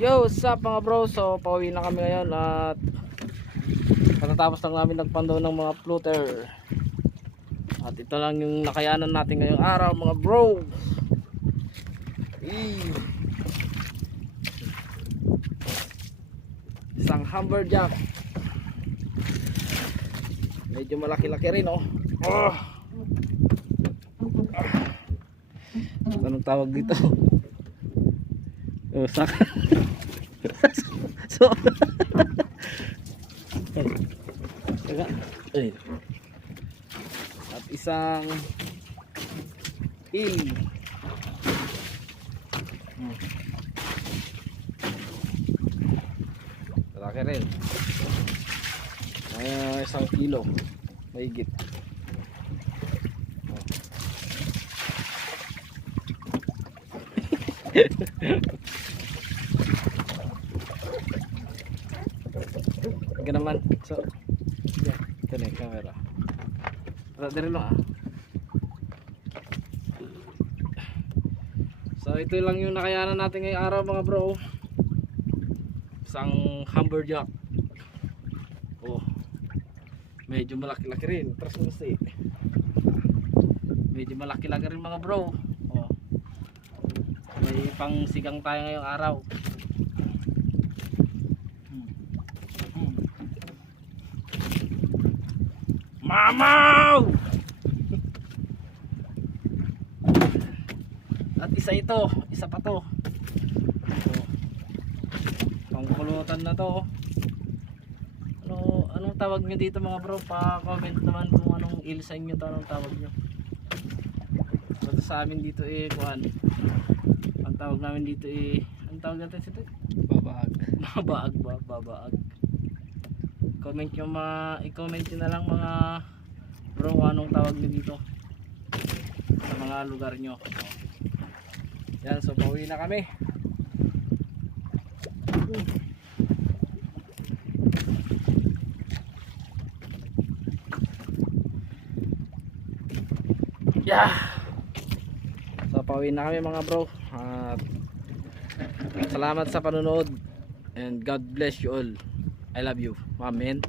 Yo, what's up mga bro? So, pauwi na kami ngayon at katatapos lang namin nagpandaw ng mga floater. At ito lang yung nakayanan natin ngayong araw mga bro. Isang hammerjack. Medyo malaki-laki rin oh. Anong tawag dito? Oh, sak. So ay. At isang eel. Malaki rin. Isang kilo mahigit. Ika naman. So yeah, ito na yung camera. Dari lang ah. So ito lang yung nakayanan natin ngayong araw mga bro. Isang hammerjack. Oh, medyo malaki-laki rin. Trust mo kasi. Medyo malaki-laki rin mga bro. Oh, may pang sigang tayo ngayong araw. Mamaw! At isa ito, isa pa to. Pangkulutan na to. Anong tawag nyo dito mga bro? Pa-comment naman kung anong eel sa inyo to, anong tawag nyo. Ito sa amin dito kuan. Ang tawag namin dito anong tawag natin dito? Babaag. Babaag ba? Babaag. Comment nyo i-comment nyo na lang mga bro kung anong tawag nyo dito sa mga lugar nyo. Yan, so pauwi na kami. Yeah. So pauwi na kami mga bro. At salamat sa panonood and God bless you all. I love you. Amen.